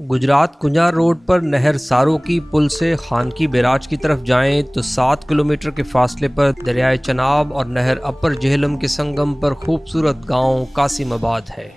Gujarat कुंजार road पर नहर सारो की पुल से खानकी बैराज की तरफ जाएं तो 7 किलोमीटर के फासले पर दरियाए चनाब और नहर अपर जेहलम के संगम पर खूबसूरत गांव कासिमाबाद है।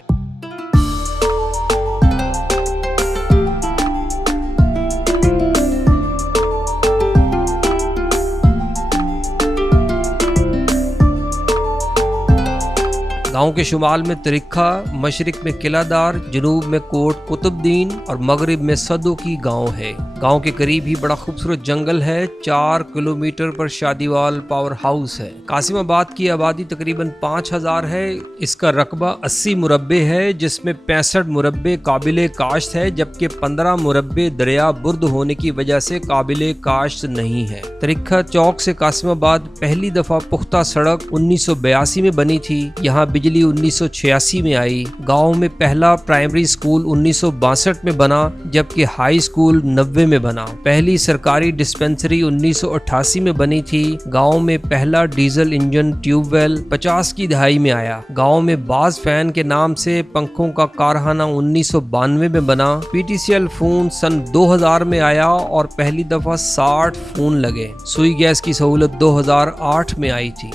गांव के शुमाल में तरिखा, मशरिक में किलादार, जनूब में कोट कुतुबुद्दीन और मगरिब में सदो की गांव है। गांव के करीब ही बड़ा खूबसूरत जंगल है। 4 किलोमीटर पर शादीवाल पावर हाउस है। कासिमाबाद की आबादी तकरीबन 5000 है। इसका रकबा 80 मुरब्बे है, जिसमें 65 मुरब्बे काबिले काश्त है, जबकि 15 मुरब्बे दरिया बुर्द होने की वजह से काबिले काश्त नहीं है। तरिखा चौक से कासिमाबाद पहली दफा पुख्ता सड़क 1982 में बनी थी। यहाँ बिजली 1986 में आई। गांव में पहला प्राइमरी स्कूल 1962 में बना, जबकि हाई स्कूल 90 में बना। पहली सरकारी डिस्पेंसरी 1988 में बनी थी। गांव में पहला डीजल इंजन ट्यूबवेल 50 की दहाई में आया। गांव में बाज फैन के नाम से पंखों का कारखाना 1992 में बना। पीटीसीएल फोन सन 2000 में आया और पहली दफा 60 फोन लगे। सुई गैस की सहूलत 2008 में आई थी।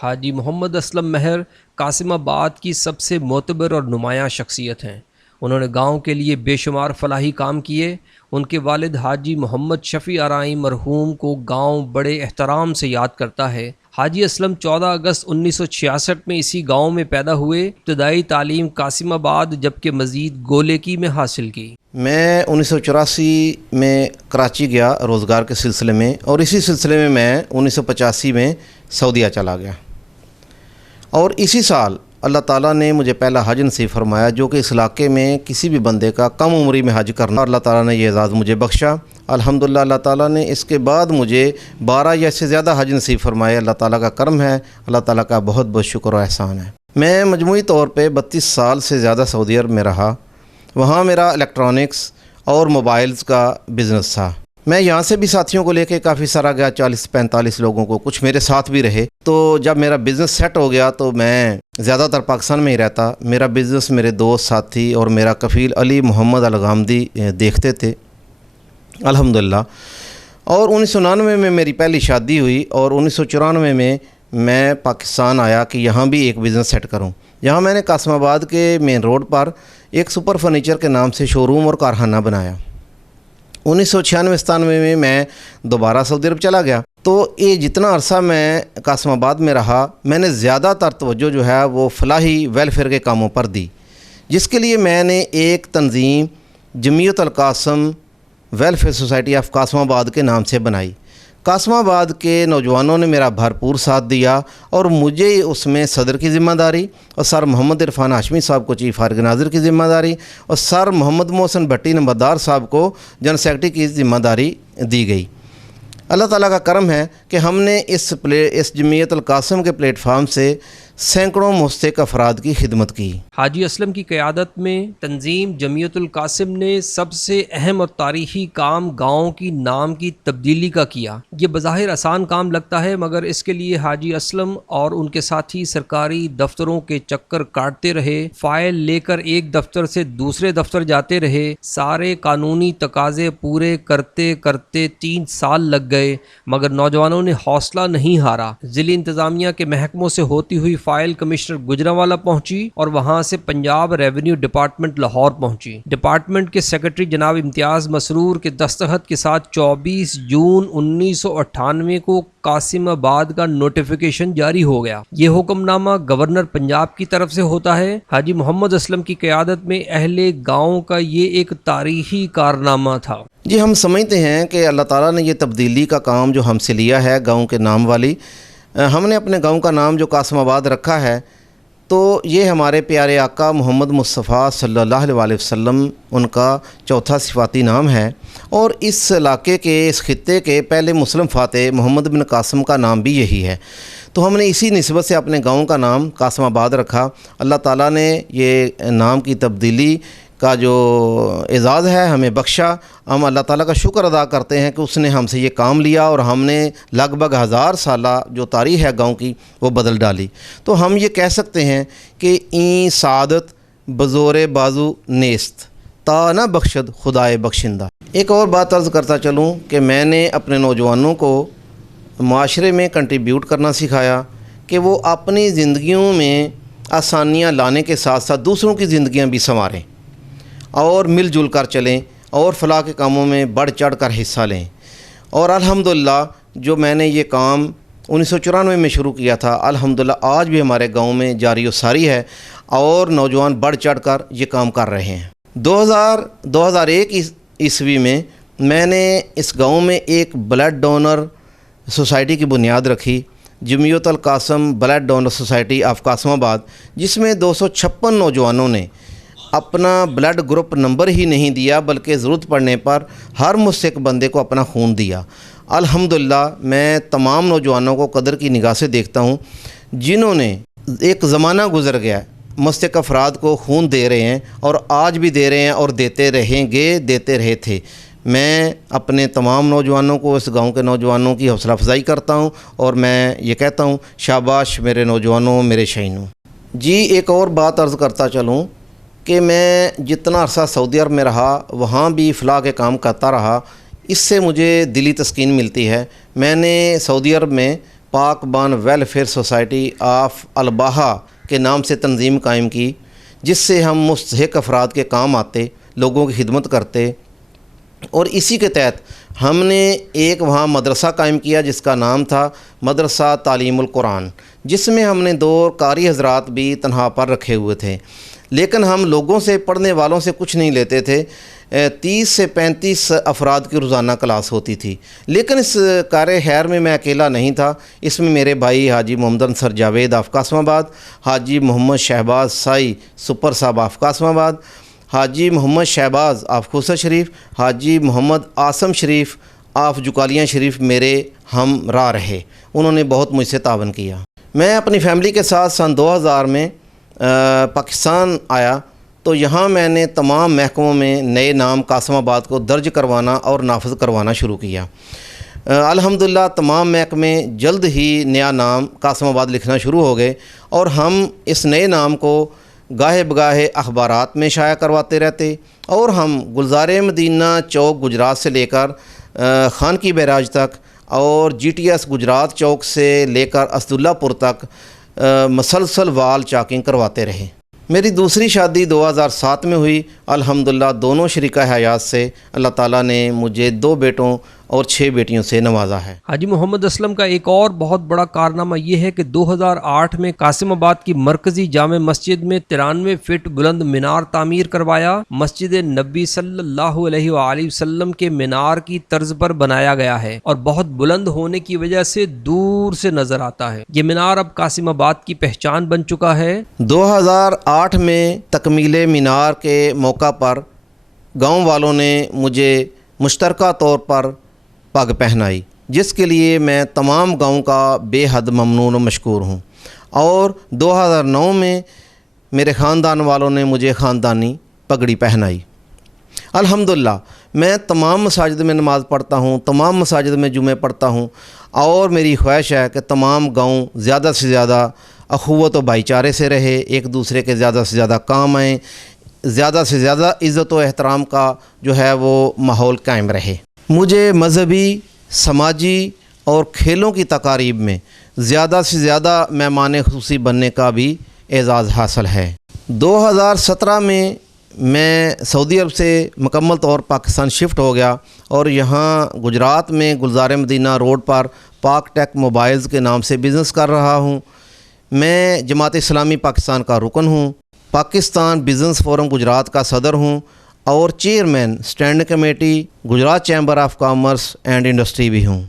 हाजी मोहम्मद असलम महर कासिमाबाद की सबसे मोतबर और नुमायां शख्सियत हैं। उन्होंने गांव के लिए बेशुमार फलाही काम किए। उनके वालिद हाजी मोहम्मद शफ़ी आराई मरहूम को गांव बड़े एहतराम से याद करता है। हाजी असलम 14 अगस्त 1966 में इसी गांव में पैदा हुए। इब्तदाई तालीम कासिमाबाद जबकि मज़ीद गोलेकी में हासिल की। मैं 1984 में कराची गया रोज़गार के सिलसिले में, और इसी सिलसिले में मैं 1985 में सऊदीया चला गया। और इसी साल अल्लाह ताला ने मुझे पहला हज नसीब फरमाया, जो कि इस इलाके में किसी भी बंदे का कम उम्री में हज करना, और अल्लाह ताला ने ये एजाज़ मुझे बख्शा। अल्हम्दुलिल्लाह अल्लाह ताला ने इसके बाद मुझे 12 या इससे ज़्यादा हज नसीब फरमाए। अल्लाह ताला का करम है, अल्लाह ताला का बहुत बहुत शुक्र और एहसान है। मैं मजमूई तौर पे 32 साल से ज़्यादा सऊदी अरब में रहा। वहाँ मेरा इलेक्ट्रॉनिक्स और मोबाइल्स का बिज़नेस था। मैं यहाँ से भी साथियों को लेके काफ़ी सारा गया, 40-45 लोगों को, कुछ मेरे साथ भी रहे। तो जब मेरा बिज़नेस सेट हो गया तो मैं ज़्यादातर पाकिस्तान में ही रहता। मेरा बिज़नेस मेरे दोस्त साथी और मेरा कफ़ील अली मोहम्मद अलगामदी देखते थे अल्हम्दुलिल्लाह। और 1999 में मेरी पहली शादी हुई और 1994 में मैं पाकिस्तान आया कि यहाँ भी एक बिज़नेस सेट करूँ। यहाँ मैंने कासिमाबाद के मेन रोड पर एक सुपर फर्नीचर के नाम से शोरूम और कारखाना बनाया। 1996-97 में मैं दोबारा सऊदी अरब चला गया। तो ये जितना अरसा मैं कासिमाबाद में रहा, मैंने ज़्यादातर तवज्जो जो है वो फलाही वेलफेयर के कामों पर दी, जिसके लिए मैंने एक तंजीम Jamiat al Qasim welfare society of Qasimabad के नाम से बनाई। कासिमाबाद के नौजवानों ने मेरा भरपूर साथ दिया और मुझे उसमें सदर की ज़िम्मेदारी और सर मोहम्मद इरफान हाशमी साहब को चीफ़ ऑर्गेनाइज़र की ज़िम्मेदारी और सर मोहम्मद मोहसिन भट्टी नंबरदार साहब को जनरल सेक्रेटरी की ज़िम्मेदारी दी गई। अल्लाह ताला का करम है कि हमने इस जमीयत अल कासिम के प्लेटफार्म से सैकड़ों मुस्तहिक अफराद की खिदमत की। हाजी असलम की क़यादत में तंजीम जमीयत उल कासिम ने सबसे अहम और तारीख़ी काम गाँव की नाम की तब्दीली का किया। ये बज़ाहिर आसान काम लगता है, मगर इसके लिए हाजी असलम और उनके साथी सरकारी दफ्तरों के चक्कर काटते रहे, फ़ाइल लेकर एक दफ्तर से दूसरे दफ्तर जाते रहे। सारे कानूनी तकाज़े पूरे करते करते 3 साल लग गए, मगर नौजवानों ने हौसला नहीं हारा। ज़िली इंतज़ामिया के महकमों से होती हुई फाइल कमिश्नर गुजरांवाला पहुंची और वहां से पंजाब रेवेन्यू डिपार्टमेंट लाहौर पहुंची। डिपार्टमेंट के सेक्रेटरी जनाब इम्तियाज़ मसरूर के दस्तखत के साथ 24 जून 1998 को कासिमाबाद का नोटिफिकेशन जारी हो गया। ये हुक्मनामा गवर्नर पंजाब की तरफ से होता है। हाजी मोहम्मद असलम की क़यादत में अहले गाँव का ये एक तारीखी कारनामा था। जी, हम समझते हैं कि अल्लाह ताला ने ये तब्दीली का काम जो हमसे लिया है गाँव के नाम वाली, हमने अपने गांव का नाम जो कासिमाबाद रखा है, तो ये हमारे प्यारे आका मोहम्मद मुस्तफ़ा सल्लल्लाहु अलैहि वसल्लम उनका चौथा सिफाती नाम है। और इस इलाके के, इस खित्ते के पहले मुस्लिम फ़ातह मोहम्मद बिन कासिम का नाम भी यही है। तो हमने इसी निस्बत से अपने गांव का नाम कासिमाबाद रखा। अल्लाह ताला ने ये नाम की तब्दीली का जो एजाज़ है हमें बख्शा। हम अल्लाह ताला का शुक्र अदा करते हैं कि उसने हमसे ये काम लिया और हमने लगभग 1000 साला जो तारीख़ है गांव की वो बदल डाली। तो हम ये कह सकते हैं कि ई सादत बज़ोरे बाजू नेस्त ता न बख्शद खुदाए बख्शिंदा। एक और बात अर्ज़ करता चलूँ कि मैंने अपने नौजवानों को माशरे में कंट्रीब्यूट करना सिखाया कि वो अपनी ज़िंदगियों में आसानियाँ लाने के साथ साथ दूसरों की ज़िंदगियाँ भी संवारें और मिलजुल कर चलें और फलाह के कामों में बढ़ चढ़ कर हिस्सा लें। और अल्हम्दुलिल्लाह जो मैंने ये काम 1994 में शुरू किया था, अल्हम्दुलिल्लाह आज भी हमारे गांव में जारी व सारी है और नौजवान बढ़ चढ़ कर ये काम कर रहे हैं। 2001 ईस्वी में मैंने इस गांव में एक ब्लड डोनर सोसाइटी की बुनियाद रखी, Jamiat al Qasim blood donor society of Qasimabad, जिसमें 256 नौजवानों ने अपना ब्लड ग्रुप नंबर ही नहीं दिया बल्कि ज़रूरत पड़ने पर हर मुस्तहिक बंदे को अपना खून दिया। अल्हम्दुलिल्लाह मैं तमाम नौजवानों को कदर की निगाह से देखता हूँ जिन्होंने, एक ज़माना गुज़र गया, मुस्तहिक अफराद को खून दे रहे हैं और आज भी दे रहे हैं और देते रहेंगे, देते रहे थे। मैं अपने तमाम नौजवानों को, इस गांव के नौजवानों की हौसला अफजाई करता हूं और मैं ये कहता हूं शाबाश मेरे नौजवानों, मेरे शहीनों। जी एक और बात अर्ज़ करता चलूं कि मैं जितना अरसा सऊदी अरब में रहा वहाँ भी फ़लाह के काम करता रहा, इससे मुझे दिली तस्कीन मिलती है। मैंने सऊदी अरब में पाकबान वेलफेयर सोसाइटी ऑफ अलबाहा के नाम से तंजीम कायम की, जिससे हम मुस्तहिक अफराद के काम आते, लोगों की खिदमत करते। और इसी के तहत हमने एक वहाँ मदरसा कायम किया जिसका नाम था मदरसा तालीमुल कुरान, जिसमें हमने 2 कारी हज़रात भी तनहा पर रखे हुए थे। लेकिन हम लोगों से, पढ़ने वालों से कुछ नहीं लेते थे। 30 से 35 अफराद की रोज़ाना क्लास होती थी। लेकिन इस कार्य खैर में मैं अकेला नहीं था, इसमें मेरे भाई हाजी मोहम्मद अंसर जावेद ऑफ कासिमाबाद, हाजी मोहम्मद शहबाज साई सुपर साहब of Qasimabad, Haji Mohammad Shahbaz of Khusa Sharif, Haji Mohammad Asam Sharif of Jukaliyan Sharif मेरे हम राह रहे। उन्होंने बहुत मुझसे तावन किया। मैं अपनी फ़ैमिली के साथ सन 2000 में पाकिस्तान आया, तो यहाँ मैंने तमाम महकमों में नए नाम कासिमाबाद को दर्ज करवाना और नाफज करवाना शुरू किया। अल्हम्दुलिल्लाह तमाम महकमे जल्द ही नया नाम कासिमाबाद लिखना शुरू हो गए और हम इस नए नाम को गाहे बगाहे अखबारात में शाया करवाते रहते। और हम गुलज़ार मदीना चौक गुजरात से लेकर खान की बैराज तक और GTS गुजरात चौक से लेकर असदुल्लापुर तक मसलसल वाल चाकिंग करवाते रहे। मेरी दूसरी शादी 2007 में हुई। अल्हम्दुलिल्लाह दोनों शरीका हयात से अल्लाह ताला ने मुझे 2 बेटों और 6 बेटियों से नवाजा है। हाजी मोहम्मद असलम का एक और बहुत बड़ा कारनामा ये है कि 2008 में कासिमाबाद की मरकजी जामे मस्जिद में 93 फीट बुलंद मीनार तामीर करवाया। मस्जिद नबी सल्लल्लाहु अलैहि वसल्लम के मीनार की तर्ज पर बनाया गया है और बहुत बुलंद होने की वजह से दूर से नजर आता है। ये मीनार अब कासिमाबाद की पहचान बन चुका है। 2008 में तकमीले मीनार के मौका पर गाँव वालों ने मुझे मुश्तरका तौर पर पग पहनाई, जिसके लिए मैं तमाम गाँव का बेहद ममनून और मशकूर हूँ। और 2009 में मेरे ख़ानदान वालों ने मुझे ख़ानदानी पगड़ी पहनाई। अल्हम्दुलिल्लाह मैं तमाम मसाजिद में नमाज़ पढ़ता हूँ, तमाम मसाजिद में जुमे पढ़ता हूँ और मेरी ख्वाहिश है कि तमाम गाँव ज़्यादा से ज़्यादा अखुवत व भाईचारे से रहे, एक दूसरे के ज़्यादा से ज़्यादा काम आएँ, ज़्यादा से ज़्यादा इज़्ज़त व एहतराम का जो है वो माहौल कायम रहे। मुझे मजहबी, समाजी और खेलों की तकारीब में ज़्यादा से ज़्यादा मेहमान खुसूसी बनने का भी एज़ाज़ हासिल है। 2017 में मैं सऊदी अरब से मुकम्मल तौर पाकिस्तान शिफ्ट हो गया और यहाँ गुजरात में गुलज़ार मदीना रोड पर पाक टेक मोबाइल्स के नाम से बिज़नेस कर रहा हूँ। मैं जमात इस्लामी पाकिस्तान का रुकन हूँ, पाकिस्तान बिज़नेस फोरम गुजरात का सदर हूँ और chairman standing committee Gujarat chamber of commerce and industry भी हूँ।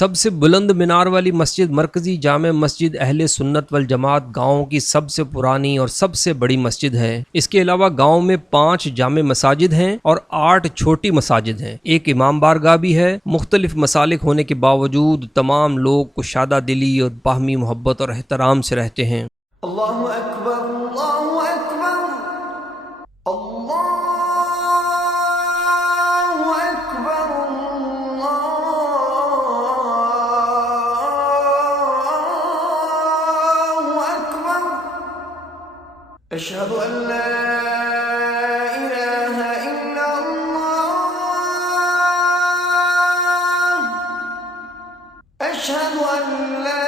सबसे बुलंद मीनार वाली मस्जिद मरकजी जामे मस्जिद अहले सुन्नत वल जमात गाँव की सबसे पुरानी और सबसे बड़ी मस्जिद है। इसके अलावा गाँव में 5 जामे मसाजिद हैं और 8 छोटी मसाजिद हैं। एक इमाम बारगाह भी है। मुख्तलिफ मसालिक होने के बावजूद तमाम लोग कुशादा दिली और बाहमी मोहब्बत और एहतराम से रहते हैं। अल्लाहु अकबर, अल्लाहु अकबर, अल्लाहु अकबर, अल्लाहु अकबर। अशहदु अन ला इलाहा इल्लल्लाह, अशहदु अन ला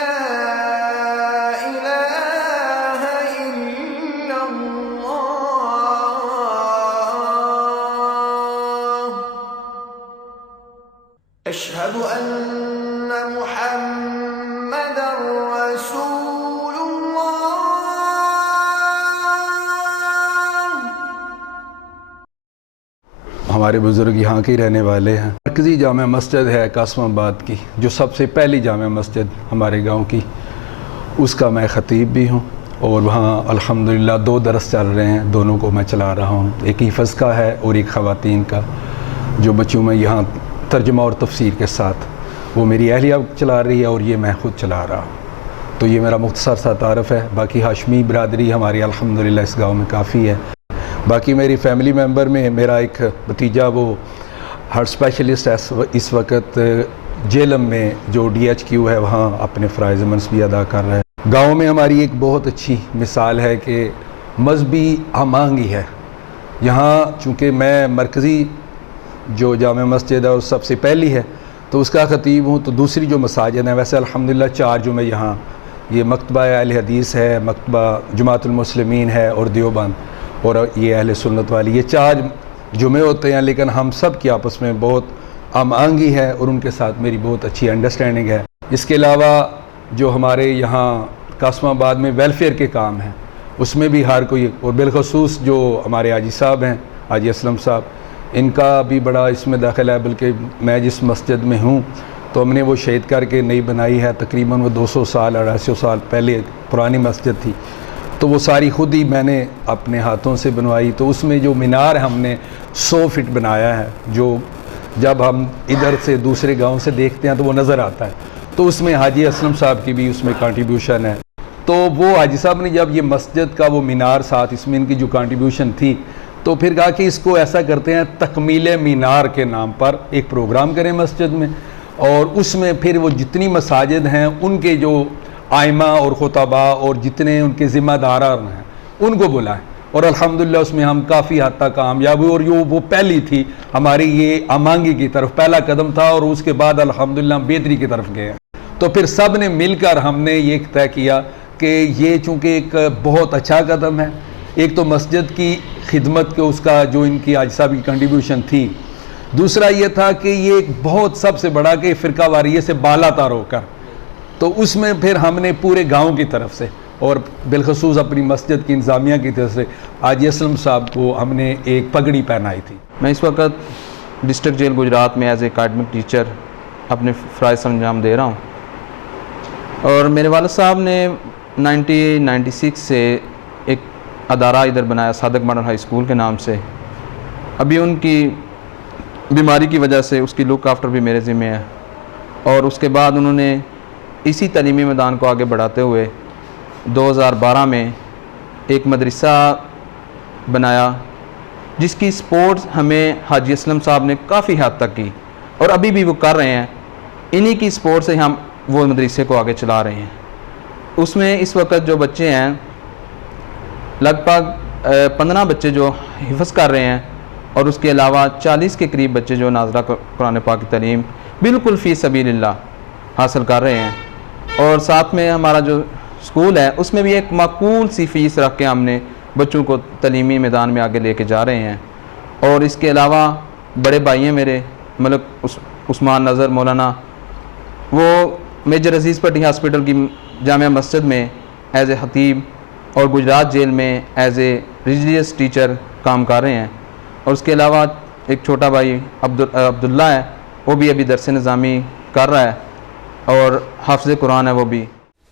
अशहदु अन्ना मुहम्मदर रसूलुल्लाह। हमारे बुज़ुर्ग यहाँ के रहने वाले हैं। मरकज़ी जामे मस्जिद है कासमाबाद की, जो सबसे पहली जामे मस्जिद हमारे गांव की, उसका मैं ख़तीब भी हूँ और वहाँ अल्हम्दुलिल्लाह 2 दरस चल रहे हैं, दोनों को मैं चला रहा हूँ। एक हिफ़्ज़ का है और एक ख़वातीन का, जो बच्चों में यहाँ तर्जुमा और तफसीर के साथ वो मेरी अहलिया चला रही है और ये मैं ख़ुद चला रहा हूँ। तो ये मेरा मुख्तसर सा तारफ़ है। बाकी हाशमी बरादरी हमारी अल्हम्दुलिल्लाह इस गाँव में काफ़ी है। बाकी मेरी फ़ैमिली मेम्बर में मेरा एक भतीजा वो हार्ट स्पेशलिस्ट है, इस वक्त जेलम में जो DHQ है वहाँ अपने फ़राइज़ मंस भी अदा कर रहा है। गाँव में हमारी एक बहुत अच्छी मिसाल है कि मजहबी हम-आहंगी है। यहाँ चूँकि मैं मरकज़ी जो जामे मस्जिद है वो सबसे पहली है तो उसका ख़तीब हूँ, तो दूसरी जो मसाजिद हैं वैसे अल्हम्दुलिल्लाह 4 जुमे यहाँ, ये मकतबा अहले हदीस है, मकतबा जुमातुल मुस्लिमीन है और देवबंद और ये अहले सुन्नत वाली, ये 4 जुमे होते हैं। लेकिन हम सब की आपस में बहुत हम-आहंगी है और उनके साथ मेरी बहुत अच्छी अंडरस्टैंडिंग है। इसके अलावा जो हमारे यहाँ कासमाबाद में वेलफेयर के काम हैं उसमें भी हर कोई, और बिलखसूस जो हमारे हाजी साहब हैं, हाजी असलम साहब, इनका भी बड़ा इसमें दाखिल है। बल्कि मैं जिस मस्जिद में हूँ तो हमने वो शहीद करके नई बनाई है, तकरीबन वो 200 साल 250 साल पहले पुरानी मस्जिद थी, तो वो सारी ख़ुद ही मैंने अपने हाथों से बनवाई। तो उसमें जो मीनार हमने 100 फीट बनाया है, जो जब हम इधर से दूसरे गांव से देखते हैं तो वो नज़र आता है, तो उसमें हाजी असलम साहब की भी उसमें कंट्रीब्यूशन है। तो वो हाजी साहब ने जब ये मस्जिद का वो मीनार साथ इसमें इनकी जो कंट्रीब्यूशन थी, तो फिर कहा कि इसको ऐसा करते हैं तकमीले मीनार के नाम पर एक प्रोग्राम करें मस्जिद में, और उसमें फिर वो जितनी मसाजिद हैं उनके जो आइमा और खुतबा और जितने उनके ज़िम्मेदार हैं उनको बुलाएं। और अल्हम्दुलिल्लाह उसमें हम काफ़ी हद तक कामयाब हुए और वो पहली थी हमारी ये अमांगी की तरफ पहला कदम था, और उसके बाद अल्हम्दुलिल्लाह बेहतरी की तरफ गए। तो फिर सब ने मिलकर हमने ये तय किया कि ये चूँकि एक बहुत अच्छा कदम है, एक तो मस्जिद की खिदमत के उसका जो इनकी आज साहब की कंट्रीब्यूशन थी, दूसरा ये था कि ये एक बहुत सबसे बड़ा कि फ़िरका वारियत से बाला तार होकर, तो उसमें फिर हमने पूरे गांव की तरफ से और बिलखसूस अपनी मस्जिद की इंतज़ामिया की तरफ से हाजी असलम साहब को हमने एक पगड़ी पहनाई थी। मैं इस वक्त डिस्ट्रिक्ट जेल गुजरात में एज ए अकाडमिक टीचर अपने फ़राइज़ अंजाम दे रहा हूँ, और मेरे वालिद साहब ने 1996 से एक अदारा इधर बनाया सादक मॉडल हाई स्कूल के नाम से। अभी उनकी बीमारी की वजह से उसकी लुक आफ्टर भी मेरे ज़िम्मे है, और उसके बाद उन्होंने इसी तलीमी मैदान को आगे बढ़ाते हुए 2012 में एक मदरसा बनाया, जिसकी स्पोर्ट्स हमें हाजी असलम साहब ने काफ़ी हद तक की और अभी भी वो कर रहे हैं। इन्हीं की सपोर्ट से हम वो मदरसे को आगे चला रहे हैं। उसमें इस वक्त जो बच्चे हैं लगभग 15 बच्चे जो हिफ्ज़ कर रहे हैं, और उसके अलावा 40 के करीब बच्चे जो नाज़रा कुरान पाक की तालीम बिल्कुल फ़ी सबीलिल्लाह हासिल कर रहे हैं। और साथ में हमारा जो स्कूल है उसमें भी एक माकूल सी फ़ीस रख के हमने बच्चों को तलीमी मैदान में आगे लेके जा रहे हैं। और इसके अलावा बड़े भाई हैं मेरे मलिक उस्मान नज़र मौलाना, वो मेजर अजीज़ पट्टी हॉस्पिटल की जामिया मस्जिद में एज ए ख़तीब और गुजरात जेल में एज ए रिलीजियस टीचर काम कर रहे हैं। और उसके अलावा एक छोटा भाई अब्दुल्ला है, वो भी अभी दरस निज़ामी कर रहा है। और हाफ़िज़ कुरान है वो भी।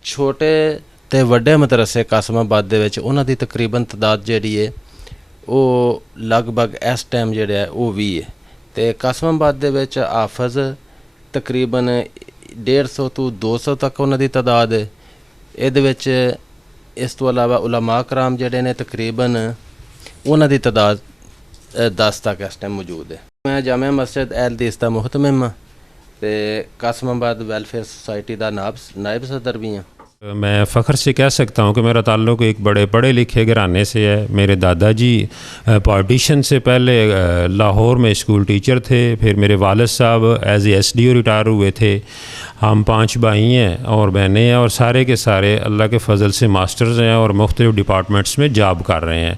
ਛੋਟੇ ਤੇ ਵੱਡੇ ਮਦਰਸੇ ਕਾਸਮਾਬਾਦ ਦੇ ਵਿੱਚ ਉਹਨਾਂ ਦੀ ਤਕਰੀਬਨ ਤਾਦਾਦ ਜਿਹੜੀ ਹੈ ਉਹ ਲਗਭਗ ਇਸ ਟਾਈਮ ਜਿਹੜਾ ਹੈ ਉਹ 20 ਹੈ ਤੇ ਕਾਸਮਾਬਾਦ ਦੇ ਵਿੱਚ ਹਾਫਜ਼ ਤਕਰੀਬਨ 150 ਤੋਂ 200 ਤੱਕ ਉਹਨਾਂ ਦੀ ਤਾਦਾਦ ਹੈ। ਇਹਦੇ ਵਿੱਚ ਇਸ ਤੋਂ ਇਲਾਵਾ ਉਲਮਾ ਕਰਾਮ ਜਿਹੜੇ ਨੇ ਤਕਰੀਬਨ ਉਹਨਾਂ ਦੀ ਤਾਦਾਦ 10 ਤੱਕ ਇਸ ਟਾਈਮ ਮੌਜੂਦ ਹੈ। ਮੈਂ ਜਾਮਿਆ ਮਸਜਿਦ ਅਹਿਲ ਹਦੀਸ ਦਾ ਮੁਹਤਮਮ ਹਾਂ ਤੇ कासमाबाद वेलफेयर सोसाइटी का नायब सदर भी हैं। मैं फ़ख्र से कह सकता हूँ कि मेरा ताल्लुक़ एक बड़े पढ़े लिखे घराने से है। मेरे दादाजी पार्टीशन से पहले लाहौर में स्कूल टीचर थे, फिर मेरे वालिद साहब एज SDO रिटायर हुए थे। हम 5 भाई हैं और बहनें हैं और सारे के सारे अल्लाह के फ़ज़ल से मास्टर्स हैं और मुख्तलिफ़ डिपार्टमेंट्स में जॉब कर रहे हैं।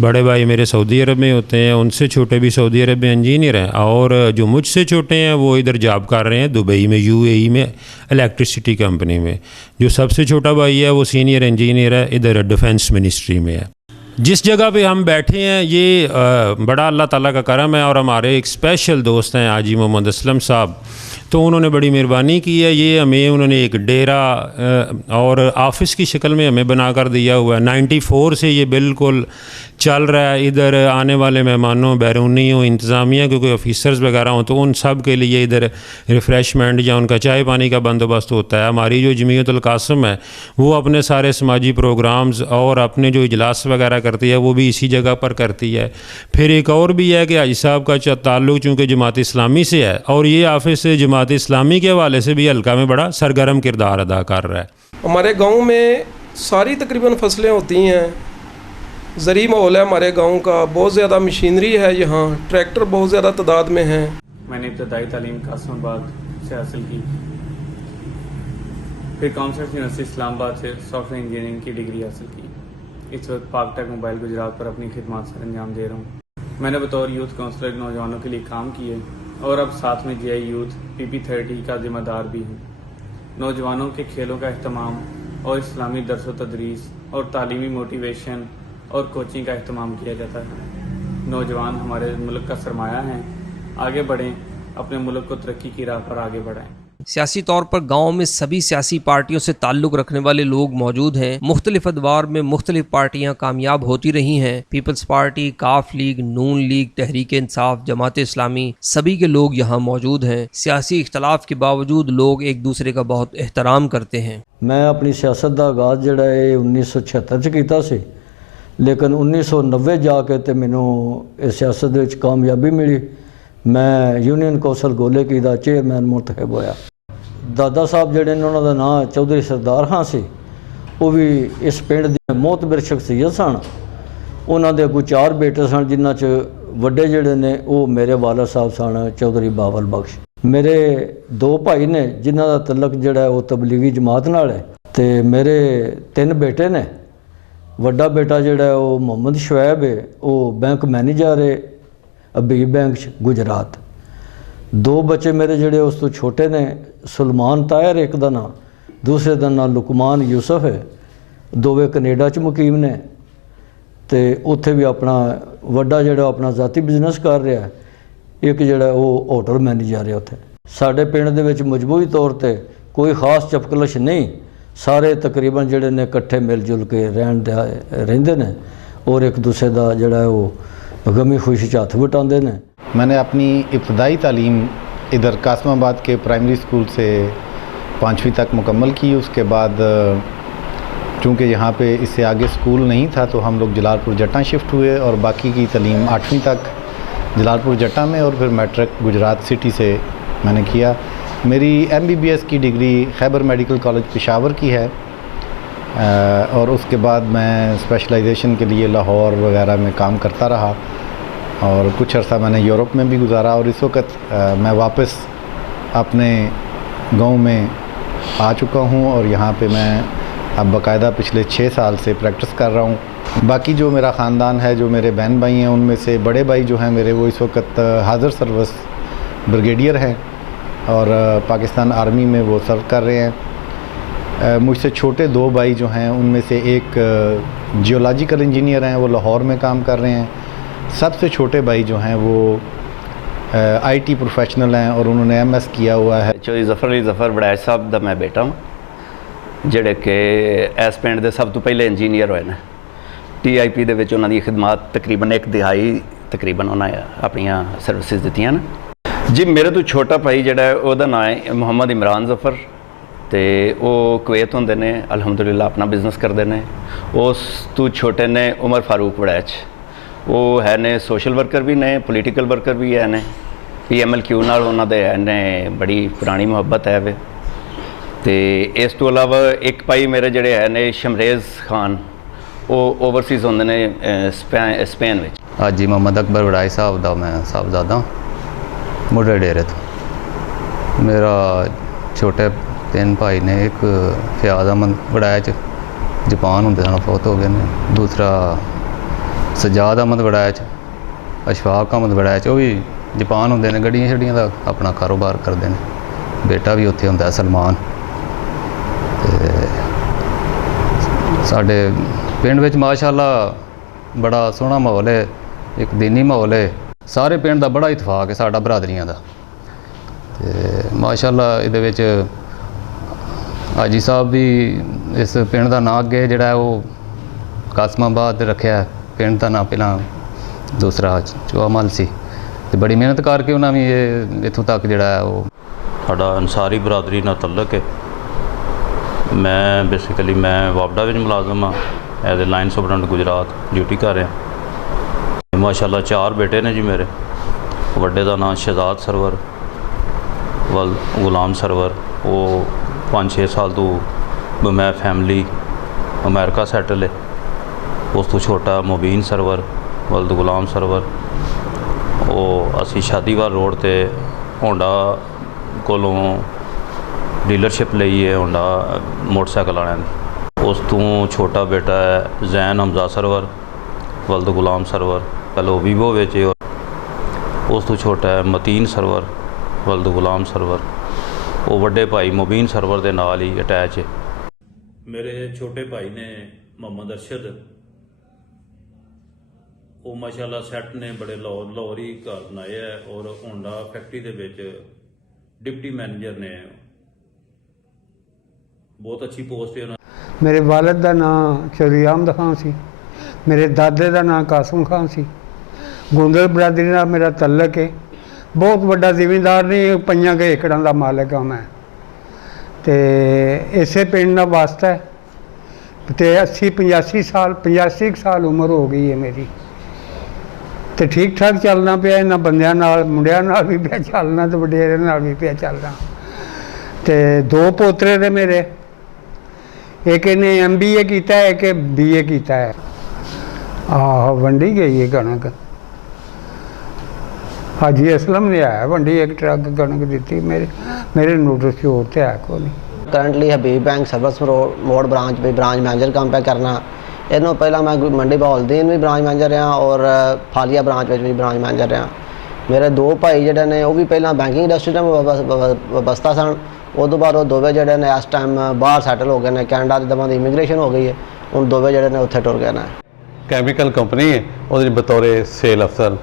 बड़े भाई मेरे सऊदी अरब में होते हैं, उनसे छोटे भी सऊदी अरब में इंजीनियर हैं और जो मुझसे छोटे हैं वो इधर जॉब कर रहे हैं दुबई में, UAE में इलेक्ट्रिसिटी कंपनी में। जो सबसे छोटा भाई है वो सीनियर इंजीनियर है, इधर डिफेंस मिनिस्ट्री में है। जिस जगह पे हम बैठे हैं ये बड़ा अल्लाह ताला का करम है और हमारे एक स्पेशल दोस्त हैं हाजी मोहम्मद असलम साहब, तो उन्होंने बड़ी मेहरबानी की है। ये हमें उन्होंने एक डेरा और ऑफ़िस की शक्ल में हमें बना कर दिया हुआ है। 94 से ये बिल्कुल चल रहा है। इधर आने वाले मेहमानों, बैरूनी हो, इंतज़ामिया के कोई ऑफिसर्स वगैरह हों तो उन सब के लिए इधर रिफ़्रेशमेंट या उनका चाय पानी का बंदोबस्त होता है। हमारी जो जमीयतुल कासिम है वो अपने सारे समाजी प्रोग्राम्स और अपने जो इजलास वगैरह करती है वो भी इसी जगह पर करती है। फिर एक और भी है कि हाजी साहब का ताल्लुक़ चूँकि जमात इस्लामी से है और ये ऑफिस जमात इस्लामी के हवाले से भी हल्का में बड़ा सरगर्म किरदार अदा कर रहा है। हमारे गांव में सारी तकरीबन फसलें होती हैं, ज़री माहौल है हमारे गांव का, बहुत ज़्यादा मशीनरी है, यहाँ ट्रैक्टर बहुत ज़्यादा तादाद में हैं। मैंने इब्तदाई तालीम कासमाबाद से हासिल की, फिर काउंसिल यूनिवर्सिटी इस्लामाबाद से सॉफ्टवेयर इंजीनियरिंग की डिग्री हासिल की। इस वक्त पाकटेक मोबाइल गुजरात पर अपनी खिदमत से अंजाम दे रहा हूँ। मैंने बतौर यूथ काउंसलर नौजवानों के लिए काम किए और अब साथ में GI यूथ PP30 का जिम्मेदार भी हूँ। नौजवानों के खेलों का अहतमाम और इस्लामी दर्स व तदरीस और तालीमी मोटिवेशन और कोचिंग का अहतमाम किया जाता है। नौजवान हमारे मुल्क का सरमाया हैं, आगे बढ़ें, अपने मुल्क को तरक्की की राह पर आगे बढ़ाएं। सियासी तौर पर गांव में सभी सियासी पार्टियों से ताल्लुक़ रखने वाले लोग मौजूद हैं। मुख्तलिफ अदवार में मुख्तलिफ पार्टियां कामयाब होती रही हैं। पीपल्स पार्टी, काफ लीग, नून लीग, तहरीक इंसाफ, जमात इस्लामी, सभी के लोग यहाँ मौजूद हैं। सियासी इख्तलाफ के बावजूद लोग एक दूसरे का बहुत एहतराम करते हैं। मैं अपनी सियासत का आगाज़ जिहड़ा है 1976 किया सी, लेकिन 1990 जाके तो मैनू इस सियासत विच कामयाबी मिली। मैं यूनियन कौंसल गोले की दा चेयरमैन मुंतखब होया। दादा साहब जिहड़े ने उन्हां दा नाम चौधरी सरदार खां सी, वो भी इस पिंड दी मोतबर शख्सियत सन। उन्हां दे अगों 4 बेटे सन, जिन्हां च वड्डे जिहड़े ने वो मेरे वालिद साहब सन चौधरी बावल बख्श। मेरे 2 भाई ने जिन्हां दा तलक जिहड़ा है वो तबलीगी जमात नाल है, ते मेरे 3 बेटे ने। वड्डा बेटा जिहड़ा है वो मोहम्मद शुएब है, वो बैंक मैनेजर है अबीब बैंक गुजरात। 2 बच्चे मेरे जिहड़े उस तो छोटे ने, सुलमान तायर एक दा नाम, दूसरे दा नाम लुकमान यूसुफ है। दोवें कनेडा च मुकीम ने ते उत्थे भी अपना वड्डा जिहड़ा अपना ज़ाती बिजनेस कर रहा है, एक जिहड़ा वो होटल मैनेजर है उत्थे। साडे पिंड दे विच मजबूरी तौर ते कोई खास चपकलश नहीं, सारे तकरीबन जिहड़े ने इकट्ठे मिल जुल के रहिंदे ने और एक दूसरे दा जिहड़ा है वो गमी खुशी च हत्थ वटांदे ने। मैंने अपनी इब्तदाई तालीम इधर कासमाबाद के प्राइमरी स्कूल से 5वीं तक मुकम्मल की। उसके बाद चूँकि यहाँ पे इससे आगे स्कूल नहीं था तो हम लोग जलालपुर जट्टा शिफ्ट हुए और बाकी की तालीम 8वीं तक जलालपुर जट्टा में और फिर मैट्रिक गुजरात सिटी से मैंने किया। मेरी MBBS की degree Khyber medical college Peshawar की है और उसके बाद मैं स्पेशलाइजेशन के लिए लाहौर वगैरह में काम करता रहा और कुछ अर्सा मैंने यूरोप में भी गुजारा और इस वक्त मैं वापस अपने गांव में आ चुका हूं और यहाँ पे मैं अब बाकायदा पिछले 6 साल से प्रैक्टिस कर रहा हूं। बाकी जो मेरा ख़ानदान है, जो मेरे बहन भाई हैं, उनमें से बड़े भाई जो हैं मेरे, वो इस वक्त हाज़र सर्विस ब्रिगेडियर हैं और पाकिस्तान आर्मी में वो सर्व कर रहे हैं। मुझसे छोटे 2 भाई जो हैं उनमें से एक जियोलॉजिकल इंजीनियर हैं, वो लाहौर में काम कर रहे हैं। सबसे छोटे भाई जो हैं वो आईटी प्रोफेशनल हैं और उन्होंने एमएस किया हुआ है। चौधरी ज़फ़र अली ज़फ़र वड़ैच साहब का मैं बेटा हूँ, ਜਿਹੜੇ ਕਿ ਇਸ ਪਿੰਡ ਦੇ ਸਭ ਤੋਂ ਪਹਿਲੇ ਇੰਜੀਨੀਅਰ ਹੋਏ ਨੇ। TIP ਦੇ ਵਿੱਚ ਉਹਨਾਂ ਦੀ ਖਿਦਮਤ ਤਕਰੀਬਨ 1 ਦਿਹਾਈ ਤਕਰੀਬਨ ਉਹਨਾਂ ਆਪਣੀਆਂ ਸਰਵਿਸਿਜ਼ ਦਿੱਤੀਆਂ ਨੇ ਜੀ। ਮੇਰੇ ਤੋਂ ਛੋਟਾ ਭਾਈ ਜਿਹੜਾ ਹੈ ਉਹਦਾ ਨਾਮ ਹੈ ਮੁਹੰਮਦ ਇਮਰਾਨ ज़फ़र ਤੇ ਉਹ ਕੁਵੈਤ ਹੁੰਦੇ ਨੇ, ਅਲਹਮਦੁਲਿਲਾ ਆਪਣਾ ਬਿਜ਼ਨਸ ਕਰਦੇ ਨੇ। ਉਸ ਤੋਂ ਛੋਟੇ ਨੇ ਉਮਰ ਫਾਰੂਕ ਵੜੈਚ, ਉਹ ਹੈ ਨੇ ਸੋਸ਼ਲ ਵਰਕਰ ਵੀ ਨੇ, ਪੋਲੀਟੀਕਲ ਵਰਕਰ ਵੀ ਹੈ ਨੇ। PMLQ ਨਾਲ ਉਹਨਾਂ ਦੇ ਹੈ ਨੇ ਬੜੀ ਪੁਰਾਣੀ ਮੁਹੱਬਤ ਹੈ ਵੇ। ਤੇ ਇਸ ਤੋਂ ਇਲਾਵਾ ਇੱਕ ਭਾਈ ਮੇਰੇ ਜਿਹੜੇ ਹੈ ਨੇ ਸ਼ਮਰੇਜ਼ ਖਾਨ, ਉਹ ਓਵਰਸੀਜ਼ ਹੁੰਦੇ ਨੇ ਸਪੇਨ ਵਿੱਚ। ਹਾਜੀ ਮੁਹੰਮਦ ਅਕਬਰ ਵੜਾਈ ਸਾਹਿਬ ਦਾ ਮੈਂ ਸਾਹਿਬਜ਼ਾਦਾ ਮੁੱਢੇ ਡੇਰੇ ਤੋਂ। ਮੇਰਾ ਛੋਟੇ 3 ਭਾਈ ਨੇ, ਇੱਕ ਫਿਆਜ਼ ਅਹਿਮਦ ਵੜਾਇਚ ਜਾਪਾਨ ਹੁੰਦੇ ਸਨ, ਫੌਤ ਹੋ ਗਏ ਨੇ। ਦੂਸਰਾ ਸਜਾਦ ਅਹਿਮਦ ਵੜਾਇਚ, ਅਸ਼ਫਾਕ ਅਹਿਮਦ ਵੜਾਇਚ, ਉਹ ਵੀ ਜਾਪਾਨ ਹੁੰਦੇ ਨੇ, ਗੱਡੀਆਂ ਛੱਡੀਆਂ ਦਾ ਆਪਣਾ ਕਾਰੋਬਾਰ ਕਰਦੇ ਨੇ। ਬੇਟਾ ਵੀ ਉੱਥੇ ਹੁੰਦਾ ਸਲਮਾਨ। ਸਾਡੇ ਪਿੰਡ ਵਿੱਚ ਮਾਸ਼ਾਅੱਲਾ ਬੜਾ ਸੋਹਣਾ ਮਾਹੌਲ ਹੈ, ਇੱਕ ਦੀਨੀ ਮਾਹੌਲ ਹੈ। ਸਾਰੇ ਪਿੰਡ ਦਾ ਬੜਾ ਇਤਫਾਕ ਹੈ ਸਾਡਾ ਬਰਾਦਰੀਆਂ ਦਾ। ਤੇ ਮਾਸ਼ਾਅੱਲਾ ਇਹਦੇ ਵਿੱਚ ਹਾਜੀ ਸਾਹਿਬ ਵੀ ਇਸ ਪਿੰਡ ਦਾ ਨਾਂ ਅੱਗੇ ਜਿਹੜਾ ਉਹ ਕਾਸਮਾਬਾਦ ਰੱਖਿਆ। ਪਿੰਡ ਦਾ ਨਾਂ ਪਹਿਲਾਂ ਦੂਸਰਾ ਚੋਆਮਲ ਸੀ ਤੇ ਬੜੀ ਮਿਹਨਤ ਕਰਕੇ ਉਹਨਾਂ ਵੀ ਇਹ ਇੱਥੋਂ ਤੱਕ ਜਿਹੜਾ ਉਹ। ਸਾਡਾ ਅੰਸਾਰੀ ਬਰਾਦਰੀ ਨਾਲ ਤਲਕ ਹੈ। ਮੈਂ ਬੇਸਿਕਲੀ ਮੈਂ ਵਾਪਡਾ ਵਿੱਚ ਮੁਲਾਜ਼ਮ ਹਾਂ, as a line superintendent Gujarat duty ਕਰ ਰਿਹਾ। ਮਾਸ਼ਾਅੱਲਾ 4 ਬੇਟੇ ਨੇ ਜੀ ਮੇਰੇ। ਵੱਡੇ ਦਾ ਨਾਂ ਸ਼ਹਜ਼ਾਦ ਸਰਵਰ, ਵਲ ਗੁਲਾਮ ਸਰਵਰ, ਉਹ 5-6 ਸਾਲ ਤੋਂ ਮੈਂ ਫੈਮਿਲੀ ਅਮਰੀਕਾ ਸੈਟਲ ਹੈ। ਉਸ ਤੋਂ ਛੋਟਾ ਮੁਬੀਨ ਸਰਵਰ, ਵਲਦ ਗੁਲਾਮ ਸਰਵਰ, ਉਹ ਅਸੀਂ ਸ਼ਾਦੀਵਾਲ ਰੋਡ 'ਤੇ ਹੋਂਡਾ ਕੋਲੋਂ ਡੀਲਰਸ਼ਿਪ ਲਈ ਹੈ, ਹੋਂਡਾ ਮੋਟਰਸਾਈਕਲ ਵਾਲਿਆਂ ਦੀ। ਉਸ ਤੋਂ ਛੋਟਾ ਬੇਟਾ ਹੈ ਜ਼ੈਨ ਹਮਜ਼ਾ ਸਰਵਰ, ਵਲਦ ਗੁਲਾਮ ਸਰਵਰ, ਪਹਿਲਾਂ ਵੀਵੋ ਵਿੱਚ। ਉਸ ਤੋਂ ਛੋਟਾ ਹੈ ਮਤੀਨ ਸਰਵਰ, ਵਲਦ ਗੁਲਾਮ ਸਰਵਰ। ਉਹ ਵੱਡੇ ਭਾਈ ਮੁਬੀਨ ਸਰਵਰ ਦੇ ਨਾਲ ਹੀ ਅਟੈਚ ਹੈ। ਮੇਰੇ ਛੋਟੇ ਭਾਈ ਨੇ ਮੁਹੰਮਦ ਅਰਸ਼ਦ, ਉਹ ਮਾਸ਼ਾਅੱਲਾ ਸੈੱਟ ਨੇ, ਬੜੇ ਲਾਹੌਰ ਹੀ ਘਰ ਬਣਾਏ ਹੈ ਔਰ ਹੋਂਡਾ ਫੈਕਟਰੀ ਦੇ ਵਿੱਚ ਡਿਪਟੀ ਮੈਨੇਜਰ ਨੇ। ਬਹੁਤ ਅੱਛੀ ਪੋਸਟ ਹੈ ਉਹਨਾਂ। ਮੇਰੇ ਵਾਲਿਦ ਦਾ ਨਾਂ ਚੌਧਰੀ ਆਮਦ ਖਾਨ ਸੀ। ਮੇਰੇ ਦਾਦੇ ਦਾ ਨਾਂ ਕਾਸਮ ਖਾਨ ਸੀ। ਗੋਂਦਲ ਬਰਾਦਰੀ ਨਾਲ ਮੇਰਾ ਤਲਕ ਹੈ। ਬਹੁਤ ਵੱਡਾ ਜ਼ਿਮੀਂਦਾਰ ਨਹੀਂ, 5 ਏਕੜਾਂ ਦਾ ਮਾਲਕ ਹਾਂ ਮੈਂ। ਤੇ ਇਸੇ ਪਿੰਡ ਨਾਲ ਵਾਸਤਾ ਹੈ। ਤੇ 85 ਸਾਲ ਉਮਰ ਹੋ ਗਈ ਹੈ ਮੇਰੀ। ਤੇ ਠੀਕ ਠਾਕ ਚੱਲਣਾ ਪਿਆ ਇਹਨਾਂ ਬੰਦਿਆਂ ਨਾਲ, ਮੁੰਡਿਆਂ ਨਾਲ ਵੀ ਪਿਆ ਚੱਲਣਾ ਤੇ ਵਡੇਰਿਆਂ ਨਾਲ ਵੀ ਪਿਆ ਚੱਲਣਾ। ਤੇ 2 ਪੋਤਰੇ ਨੇ ਮੇਰੇ, ਇੱਕ ਇਹਨੇ MBA ਕੀਤਾ ਹੈ, ਇੱਕ BA ਕੀਤਾ ਹੈ। ਆਹ ਵੰਡੀ ਗਈ ਹੈ ਕਣਕ। ਹਾਜੀ ਅਸਲਮ ਨੇ ਆਇਆ ਵੰਡੀ, ਇੱਕ ਟਰੱਕ ਕਣਕ ਦਿੱਤੀ। ਮੇਰੇ ਨੋਟਿਸ 'ਚ ਹੋਰ ਤੇ ਹੈ ਕੋਈ ਨਹੀਂ। करंटली हबीब बैंक सर्विस मोड़ ब्रांच में ब्रांच मैनेजर काम पे करना। इनों पहला मैं मंडी बहाउद्दीन भी ब्रांच मैनेजर रहा और फालिया ब्रांच में भी ब्रांच मैनेजर रहा। मेरे 2 भाई जोड़े ने वो भी पहला बैंकिंग इंडस्ट्री में वबस्ता सन। उस बाद वो दोवे जोड़े ने इस टाइम बाहर सैटल हो गए हैं, कैनेडा की दफा इमीग्रेशन हो गई है। उन दोवे जोड़े ने उत्थे टुर गए हैं। कैमिकल कंपनी है और बतौर सेल अफसर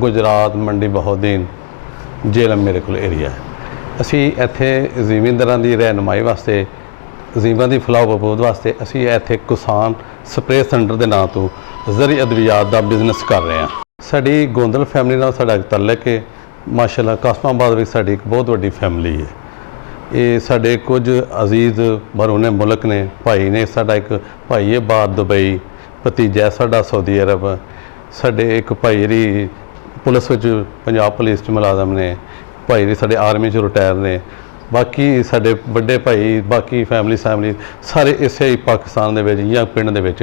गुजरात मंडी बहाउद्दीन जेलम मेरे को एरिया है। ਅਸੀਂ ਇੱਥੇ ਜ਼ਿਮੀਂਦਾਰਾਂ ਦੀ ਰਹਿਨੁਮਾਈ ਵਾਸਤੇ, ਜ਼ਮੀਨਾਂ ਦੀ ਫਲਾਹ ਬਹਬੂਦ ਵਾਸਤੇ ਅਸੀਂ ਇੱਥੇ ਕਿਸਾਨ ਸਪਰੇਅ ਸੈਂਟਰ ਦੇ ਨਾਂ ਤੋਂ ਜ਼ਰੀ ਅਦਵਿਆਤ ਦਾ ਬਿਜ਼ਨਸ ਕਰ ਰਹੇ ਹਾਂ। ਸਾਡੀ ਗੋਂਦਲ ਫੈਮਿਲੀ ਨਾਲ ਸਾਡਾ ਇੱਕ ਤਾਲੁਕ ਹੈ। ਮਾਸ਼ਾਅੱਲਾ ਕਾਸਮਾਬਾਦ ਵਿੱਚ ਸਾਡੀ ਇੱਕ ਬਹੁਤ ਵੱਡੀ ਫੈਮਿਲੀ ਹੈ। ਇਹ ਸਾਡੇ ਕੁਝ ਅਜ਼ੀਜ਼ ਬਰੂਨੇ ਮੁਲਕ ਨੇ, ਭਾਈ ਨੇ। ਸਾਡਾ ਇੱਕ ਭਾਈ ਹੈ ਬਾਹਰ ਦੁਬਈ, ਭਤੀਜਾ ਸਾਡਾ ਸਾਊਦੀ ਅਰਬ। ਸਾਡੇ ਇੱਕ ਭਾਈ ਜਿਹੜੀ ਪੁਲਿਸ ਵਿੱਚ ਪੰਜਾਬ ਪੁਲਿਸ 'ਚ ਮੁਲਾਜ਼ਮ ਨੇ, ਭਾਈ ਜੀ ਸਾਡੇ ਆਰਮੀ 'ਚ ਰਿਟਾਇਰ ਨੇ। ਬਾਕੀ ਸਾਡੇ ਵੱਡੇ ਭਾਈ, ਬਾਕੀ ਫੈਮਿਲੀ ਸਾਰੇ ਇਸੇ ਹੀ ਪਾਕਿਸਤਾਨ ਦੇ ਵਿੱਚ ਜਾਂ ਪਿੰਡ ਦੇ ਵਿੱਚ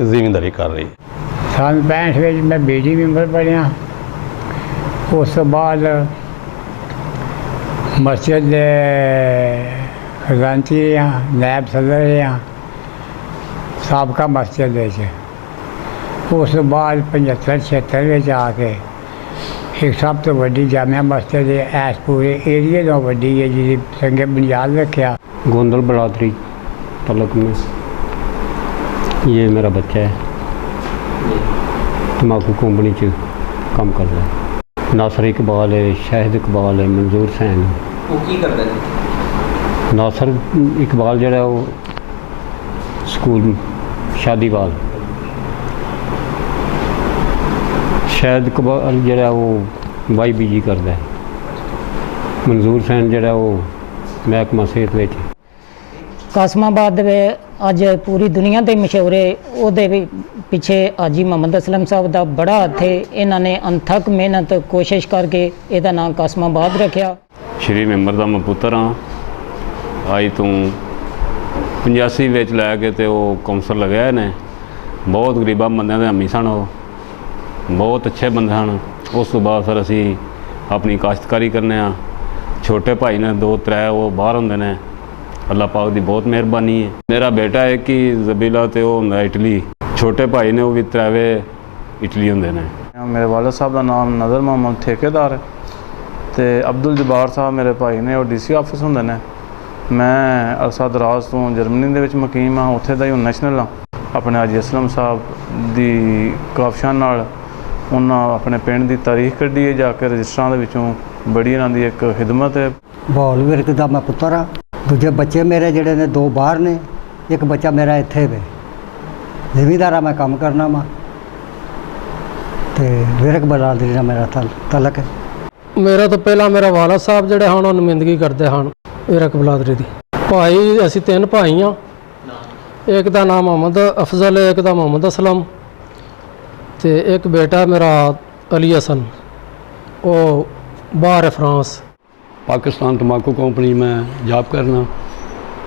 ਜ਼ਿਮੀਂਦਾਰੀ ਕਰ ਰਹੀ। ਸਾਲ 65 ਵਿੱਚ ਮੈਂ BD ਮੈਂਬਰ ਬਣਿਆ। ਉਸ ਤੋਂ ਬਾਅਦ ਮਸਜਿਦ ਦੇ ਖਜ਼ਾਨਚੀ ਰਿਹਾ, ਨਾਇਬ ਸਦਰ ਰਿਹਾ ਸਾਬਕਾ ਮਸਜਿਦ ਵਿੱਚ। ਉਸ ਤੋਂ ਬਾਅਦ 75-76 ਵਿੱਚ ਆ ਕੇ एक सब तो वड्डी जामिया मस्जिद है इस पूरे एरिए तो वड्डी है जी संगे बुनियाद रखा। गोंदल बरादरी तलक में ये मेरा बच्चा है, तम्बाकू कंपनी च काम कर रहा है। नासर इकबाल है, शाहिद इकबाल है, मंजूर सैन। वो की करते हैं? नासर इकबाल जड़ा वो स्कूल शादीवाल, शाहिद इकबाल जड़ा वो YBG करता है, मंजूर सैन जड़ा वो महकमा सेहत विच। कासमाबाद दे अज पूरी दुनिया ते मशहूर है, ਉਹਦੇ ਪਿੱਛੇ हाजी मोहम्मद असलम साहब ਦਾ बड़ा हत्थ है। इन्होंने अनथक मेहनत कोशिश करके ਇਹਦਾ नाम कासमाबाद रखा। श्री मैंबर ਦਾ ਮੈਂ ਪੁੱਤਰ ਹਾਂ। ਅੱਜ ਤੋਂ 85 ਵਿੱਚ ਲੈ ਕੇ ਤੇ ਉਹ ਕੌਂਸਲ ਲਗਾਇਆ ਨੇ। ਬਹੁਤ ਗਰੀਬਾਂ ਬੰਦਿਆਂ ਦੇ ਹਾਮੀ ਸਨ, ਉਹ ਬਹੁਤ ਅੱਛੇ ਬੰਦੇ ਹਨ। ਉਸ ਤੋਂ ਬਾਅਦ ਫਿਰ ਅਸੀਂ ਆਪਣੀ ਕਾਸ਼ਤਕਾਰੀ ਕਰਨੇ ਆ। ਛੋਟੇ ਭਾਈ ਨੇ 2-3 ਉਹ ਬਾਹਰ ਹੁੰਦੇ ਨੇ। अल्लाह पाक की बहुत मेहरबानी है। मेरा बेटा है कि जबीला तो होंगे इटली, छोटे भाई ने वो भी 3 इटली होंगे ने। मेरे वालिद साहब का नाम नज़र मोहम्मद ठेकेदार है, तो अब्दुल जब्बार साहब मेरे भाई ने वो DC ऑफिस होंगे ने। मैं अरसा दराज तो जर्मनी के मुकीम हाँ, उत्थे दा ही नैशनल हाँ। अपने हाजी असलम साहब की काबशा नाल उन्होंने अपने पिंड की तारीख कढ़ी है, जाके रजिस्टरां दे विचों बड़ी इन्हां दी एक खिदमत है। बहौल विरक दा मैं पुत्तर हाँ। दूजे बच्चे मेरे जड़े ने 2 बाहर ने, एक बच्चा मेरा इत्थे वे। जिमीदारा मैं काम करना वा, तो विरक बरादरी का मेरा तलक है। मेरा तो पहला मेरा वाला साहब जड़े हैं नुमाइंदगी करते हैं विरक बरादरी की। भाई असी 3 भाई हाँ, एक का नाम मोहम्मद अफजल है, एक का मोहम्मद असलम, तो एक बेटा मेरा अली हसन, वो बाहर है फ्रांस। पाकिस्तान तंबाकू कंपनी में जॉब करना,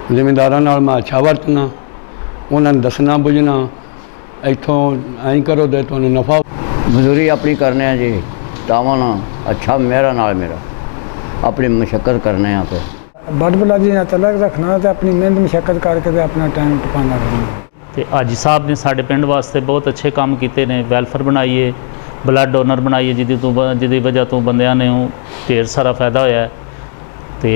जिमीदारां नाल मैं अच्छा वरतना, उन्होंने दसना बुझना, इतों ऐं करो तो तुहानूं नफा। मजदूरी अपनी करने जी, तावना अच्छा मेरा नाल मेरा अपनी मशक्कत करने पे बद बलादी ना तलक रखना, तो अपनी मेहनत मशक्कत करके अपना टाइम टपाना करना। तो हाजी साहब ने साढ़े पिंड वास्ते बहुत अच्छे काम किए ने, वैलफेयर बनाइए, ब्लड डोनर बनाइए, जिहदी वजह तो बंदियां ने ढेर सारा फायदा होया है। तो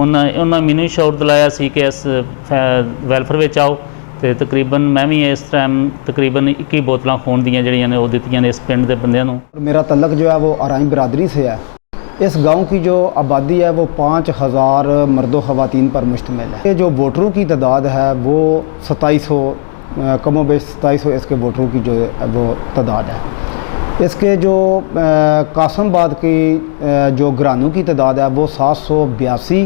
उन्होंने मैनू शौर दिलाया सी कि इस वैलफेयर में आओ, तो तकरीबन मैं भी इस टाइम तकरीबन 21 बोतलां खून दियां जड़ियां ने वो दित्तियां ने इस पिंड के बंदियां नूं। मेरा तल्लक जो है वो आराई बिरादरी से है। इस गांव की जो आबादी है वो 5000 मर्दों ख़वातीन पर मुश्तमिल है। ये जो वोटरों की तादाद है वो 2700 कमोबेश 2700 इसके वोटरों की जो है वो तादाद है। इसके जो कासमाबाद की जो घरानों की तादाद है वो 782,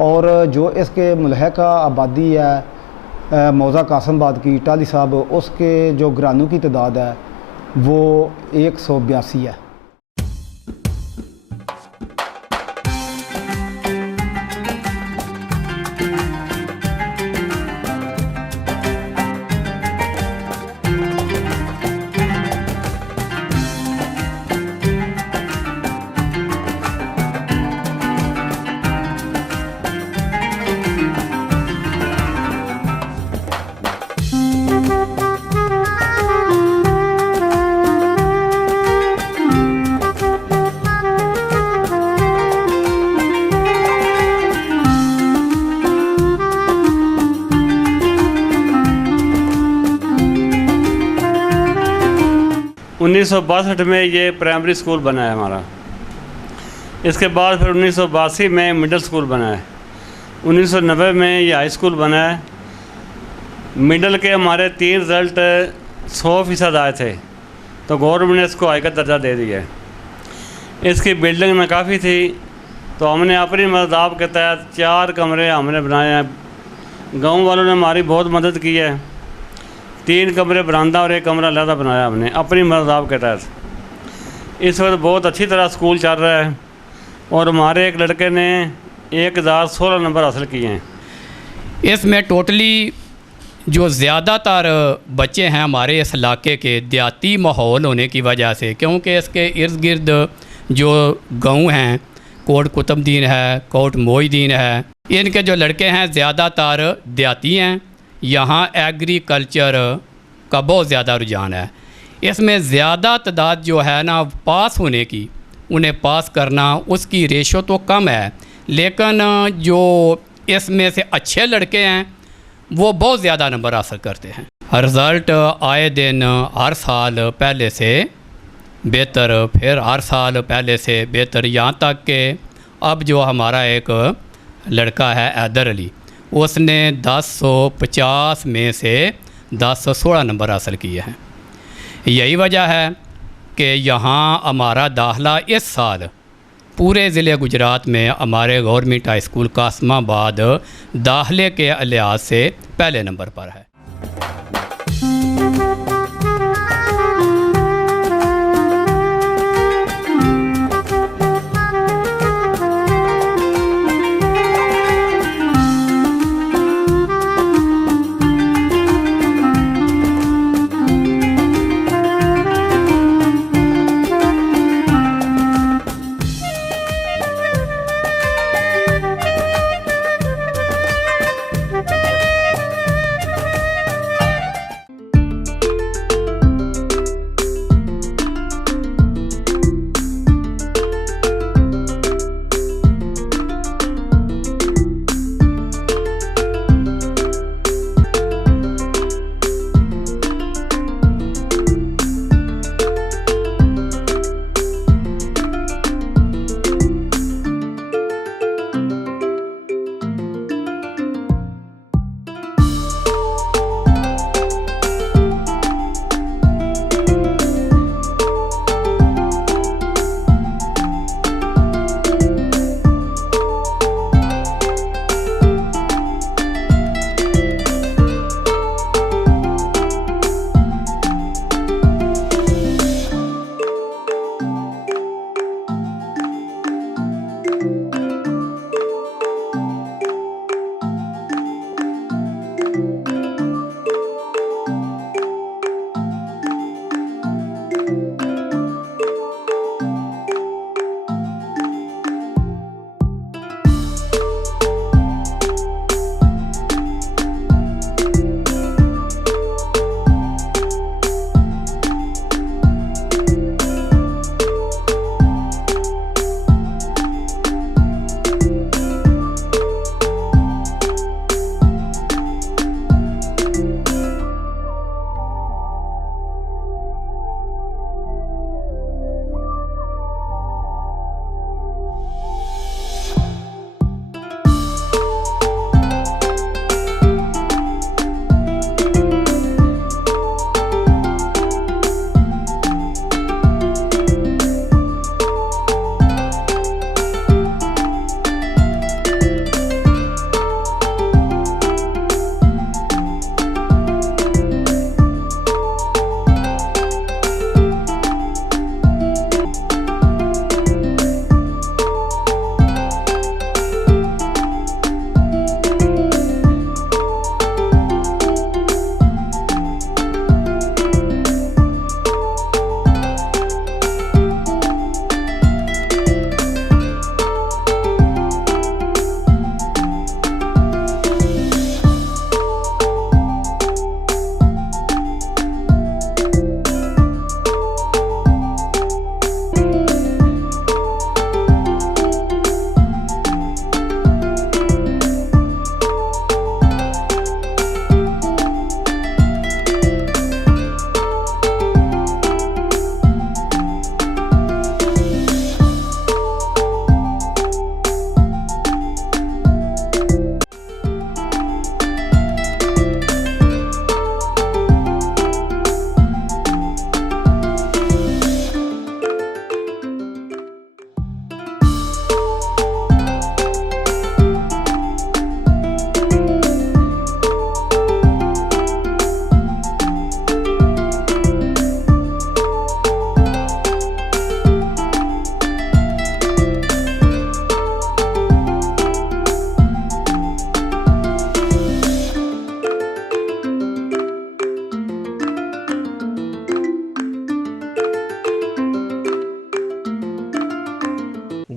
और जो इसके मुल्हका आबादी है मौज़ा कासमाबाद की टाली साहब, उसके जो घरानों की तादाद है वो 182 है। उन्नीस सौ 62 में ये प्राइमरी स्कूल बना है हमारा। इसके बाद फिर 1982 में मिडिल स्कूल बना है। 1990 में ये हाई स्कूल बना है। मिडिल के हमारे 3 रिज़ल्ट 100% आए थे, तो गवर्नमेंट ने इसको हाई का दर्जा दे दिया है। इसकी बिल्डिंग में काफ़ी थी, तो हमने अपनी मदद के तहत 4 कमरे हमने बनाए हैं। गाँव वालों ने हमारी बहुत मदद की है। 3 कमरे बरामदा और 1 कमरा अलहदा बनाया हमने अपनी मदद के तहत। इस वक्त बहुत अच्छी तरह स्कूल चल रहा है, और हमारे एक लड़के ने 1016 नंबर हासिल किए हैं। इसमें टोटली जो ज़्यादातर बच्चे हैं हमारे इस इलाके के देहाती माहौल होने की वजह से, क्योंकि इसके इर्द गिर्द जो गाँव हैं, कोट कुतुबुद्दीन है, कोट मोइनुद्दीन है, इनके जो लड़के हैं ज़्यादातर देहाती हैं। यहाँ एग्रीकल्चर का बहुत ज़्यादा रुझान है। इसमें ज़्यादा तादाद जो है ना पास होने की, उन्हें पास करना उसकी रेशो तो कम है, लेकिन जो इसमें से अच्छे लड़के हैं वो बहुत ज़्यादा नंबर हासिल करते हैं। रिज़ल्ट आए दिन हर साल पहले से बेहतर, फिर हर साल पहले से बेहतर, यहाँ तक कि अब जो हमारा एक लड़का है हैदर अली, उसने 1050 में से 1016 नंबर हासिल किए हैं। यही वजह है कि यहाँ हमारा दाखिला इस साल पूरे ज़िले गुजरात में हमारे गवर्नमेंट हाई स्कूल कासमाबाद दाखिले के लिहाज से पहले नंबर पर है।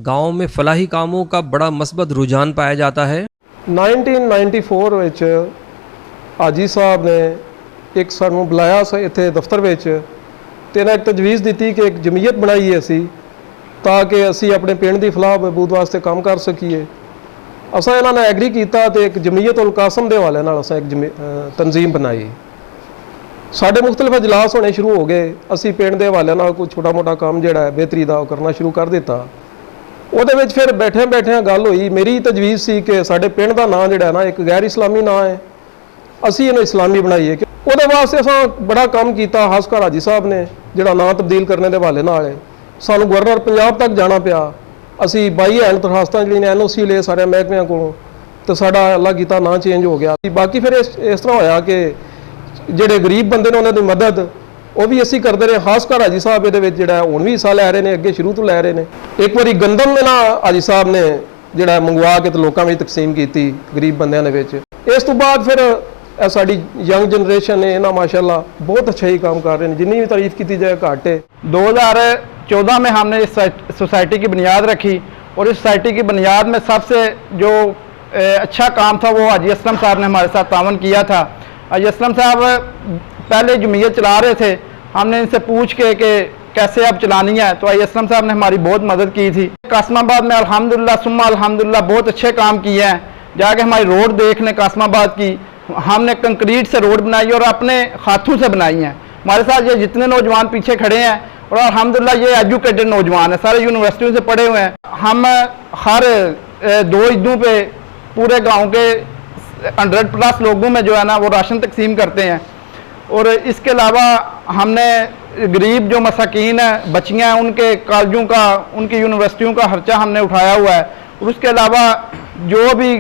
गांव में फलाही कामों का बड़ा मस्बत रुझान पाया जाता है। 1994 ਵਿੱਚ ਹਾਜੀ ਸਾਹਿਬ ਨੇ ਇੱਕ ਸਾਨੂੰ ਬੁਲਾਇਆ ਸੀ ਇੱਥੇ ਦਫ਼ਤਰ ਵਿੱਚ ਤੇ ਇਹਨਾਂ ਇੱਕ ਤਜਵੀਜ਼ ਦਿੱਤੀ ਕਿ ਇੱਕ ਜਮੀਅਤ ਬਣਾਈਏ ਅਸੀਂ ਤਾਂ ਕਿ ਅਸੀਂ ਆਪਣੇ ਪਿੰਡ ਦੀ ਫਲਾਹ ਬਹਿਬੂਦ ਵਾਸਤੇ ਕੰਮ ਕਰ ਸਕੀਏ। ਅਸਾਂ ਇਹਨਾਂ ਨੇ ਐਗਰੀ ਕੀਤਾ ਤੇ ਇੱਕ ਜਮੀਅਤ ਉਲ ਕਾਸਮ ਦੇ ਹਵਾਲੇ ਨਾਲ ਅਸਾਂ ਇੱਕ ਤਨਜ਼ੀਮ ਬਣਾਈ। ਸਾਡੇ ਮੁxtਲਿਫ ਇਜਲਾਸ ਹੋਣੇ ਸ਼ੁਰੂ ਹੋ ਗਏ। ਅਸੀਂ ਪਿੰਡ ਦੇ ਹਵਾਲੇ ਨਾਲ ਕੋਈ ਛੋਟਾ ਮੋਟਾ ਕੰਮ ਜਿਹੜਾ ਹੈ ਬਿਹਤਰੀ ਦਾ ਉਹ ਕਰਨਾ ਸ਼ੁਰੂ ਕਰ ਦਿੱਤਾ। ਉਹਦੇ ਵਿੱਚ ਫਿਰ ਬੈਠਿਆਂ ਗੱਲ ਹੋਈ। ਮੇਰੀ ਤਜਵੀਜ਼ ਸੀ ਕਿ ਸਾਡੇ ਪਿੰਡ ਦਾ ਨਾਂ ਜਿਹੜਾ ਨਾ ਇੱਕ ਗੈਰ ਇਸਲਾਮੀ ਨਾਂ ਹੈ, ਅਸੀਂ ਇਹਨੂੰ ਇਸਲਾਮੀ ਬਣਾਈਏ। ਉਹਦੇ ਵਾਸਤੇ ਅਸਾਂ ਬੜਾ ਕੰਮ ਕੀਤਾ। ਹਾਸਕਰ ਹਾਜੀ ਸਾਹਿਬ ਨੇ ਜਿਹੜਾ ਨਾਂ ਤਬਦੀਲ ਕਰਨੇ ਦੇ ਹਵਾਲੇ ਨਾਲ ਹੈ, ਸਾਨੂੰ ਗਵਰਨਰ ਪੰਜਾਬ ਤੱਕ ਜਾਣਾ ਪਿਆ। ਅਸੀਂ 22 ਹੈਂਡ ਦਰਖਾਸਤਾਂ ਜਿਹੜੀਆਂ ਨੇ NOC ਲਏ ਸਾਰੇ ਮਹਿਕਮਿਆਂ ਕੋਲੋਂ, ਤੇ ਸਾਡਾ ਅੱਲਾ ਕੀਤਾ ਨਾਂ ਚੇਂਜ ਹੋ ਗਿਆ। ਬਾਕੀ ਫਿਰ ਇਸ ਤਰ੍ਹਾਂ ਹੋਇਆ ਕਿ ਜਿਹੜੇ ਗਰੀਬ ਬੰਦੇ ਨੇ ਉਹਨਾਂ ਦੀ ਮਦਦ ਉਹ ਵੀ ਅਸੀਂ ਕਰਦੇ ਰਹੇ। ਹਾਸਕਰ ਹਾਜੀ ਸਾਹਿਬ ਇਹਦੇ ਵਿੱਚ ਜਿਹੜਾ ਹੁਣ ਵੀ ਹਿੱਸਾ ਲੈ ਰਹੇ ਨੇ, ਅੱਗੇ ਸ਼ੁਰੂ ਤੋਂ ਲੈ ਰਹੇ ਨੇ। ਇੱਕ ਵਾਰੀ ਗੰਦਮ ਨੇ ਨਾ ਹਾਜੀ ਸਾਹਿਬ ਨੇ ਜਿਹੜਾ ਮੰਗਵਾ ਕੇ ਤੇ ਲੋਕਾਂ ਵਿੱਚ ਤਕਸੀਮ ਕੀਤੀ ਗਰੀਬ ਬੰਦਿਆਂ ਦੇ ਵਿੱਚ। ਇਸ ਤੋਂ ਬਾਅਦ ਫਿਰ ਸਾਡੀ यंग जनरेशन ने ना माशाल्लाह बहुत अच्छा ही काम कर रहे हैं, जितनी भी तारीफ की जाए घाट है। 2014 में हमने इस सोसाइटी की बुनियाद रखी और इस सोसाइटी की बुनियाद में सबसे जो अच्छा काम था वो हाजी असलम साहब ने हमारे साथ तावन किया था। हाजी असलम साहब पहले जमीयत चला रहे थे, हमने इनसे पूछ के कि कैसे अब चलानी है, तो हाजी असलम साहब ने हमारी बहुत मदद की थी। कासमाबाद में अल्हम्दुलिल्लाह सुम्मा अल्हम्दुलिल्लाह बहुत अच्छे काम किए हैं। जाके हमारी रोड देख लें कासमाबाद की, हमने कंक्रीट से रोड बनाई और अपने हाथों से बनाई हैं। हमारे साथ ये जितने नौजवान पीछे खड़े हैं और अल्हम्दुलिल्लाह ये एजुकेटेड नौजवान हैं, सारे यूनिवर्सिटियों से पढ़े हुए हैं। हम हर 2 ईदों पे पूरे गांव के 100+ लोगों में जो है ना वो राशन तकसीम करते हैं। और इसके अलावा हमने गरीब जो मसाकीन हैं, बच्चियाँ, उनके कॉलेजों का, उनकी यूनिवर्सिटियों का खर्चा हमने उठाया हुआ है। और उसके अलावा जो भी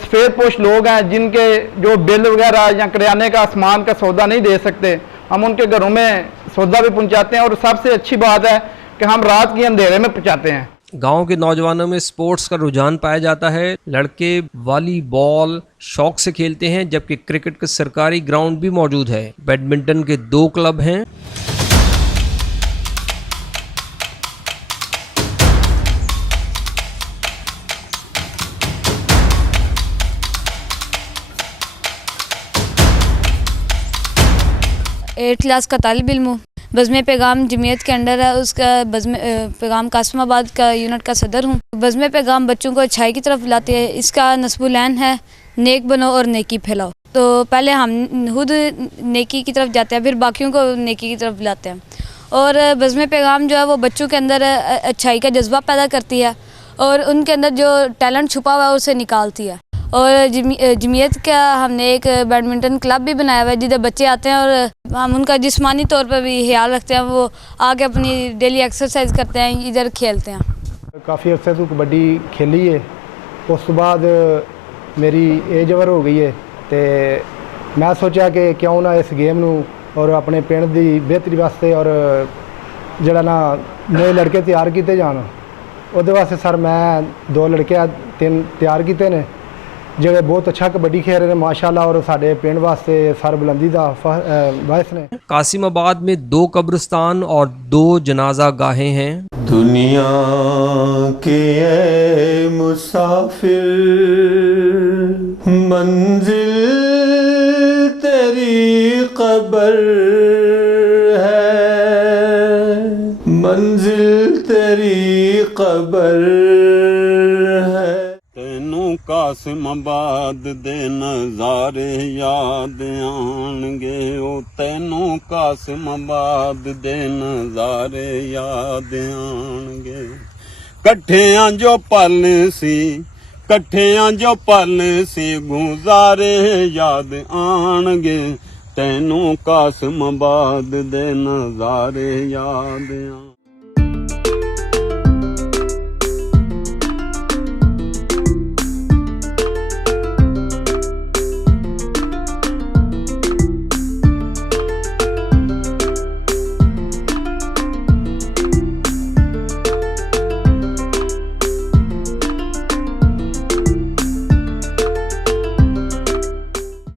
सफ़ेद पोश लोग हैं जिनके जो बिल वगैरह या करियाने का सामान का सौदा नहीं दे सकते, हम उनके घरों में सौदा भी पहुंचाते हैं। और सबसे अच्छी बात है कि हम रात के अंधेरे में पहुंचाते हैं। गांव के नौजवानों में स्पोर्ट्स का रुझान पाया जाता है। लड़के वॉलीबॉल शौक से खेलते हैं, जबकि क्रिकेट का सरकारी ग्राउंड भी मौजूद है। बैडमिंटन के 2 क्लब हैं। एट क्लास का तालिब इल्म हूँ। बज़्म पैगाम जमीयत के अंडर है, उसका बज़्म पैगाम कासमाबाद का यूनिट का सदर हूँ। बज़्म पैगाम बच्चों को अच्छाई की तरफ लाते हैं। इसका नस्बुलैन है नेक बनो और नेकी फैलाओ। तो पहले हम खुद नेकी की तरफ जाते हैं, फिर बाकियों को नेकी की तरफ लाते हैं। और बज़्म पैगाम जो है वो बच्चों के अंदर अच्छाई का जज्बा पैदा करती है और उनके अंदर जो टैलेंट छुपा हुआ है उसे निकालती है। और जमीयत का हमने एक बैडमिंटन क्लब भी बनाया हुआ है, जिधर बच्चे आते हैं और हम उनका जिस्मानी तौर पर भी ख्याल रखते हैं। वो आके अपनी डेली एक्सरसाइज करते हैं, इधर खेलते हैं। काफ़ी अर्से तो कबड्डी खेली है, उस बाद मेरी एज ओवर हो गई है, तो मैं सोचा कि क्यों ना इस गेम नू और अपने पिंड की बेहतरी वास्ते और जरा ना नए लड़के तैयार किए जान। उहदे वास्ते सर मैं 2 लड़के 3 तैयार किए ने ਜਿਹੜੇ बहुत अच्छा कबड्डी खेल रहे हैं माशाल्लाह। और साढ़े पिंड वास्ते सरबुलंदी का बायस ने। कासिमाबाद में 2 कब्रिस्तान और 2 जनाजा गाहें हैं। दुनिया के ऐ मुसाफिर मंजिल तेरी कब्र है, मंजिल तेरी कब्र है। कासिमाबाद दे नज़ारे याद आनगे, ओ तैनू कासिमाबाद दे नज़ारे याद आनगे। कट्ठियां जो पल सी, कट्ठियां जो पल सी गुज़ारे याद आनगे, तैनू कासिमाबाद दे नज़ारे याद आन।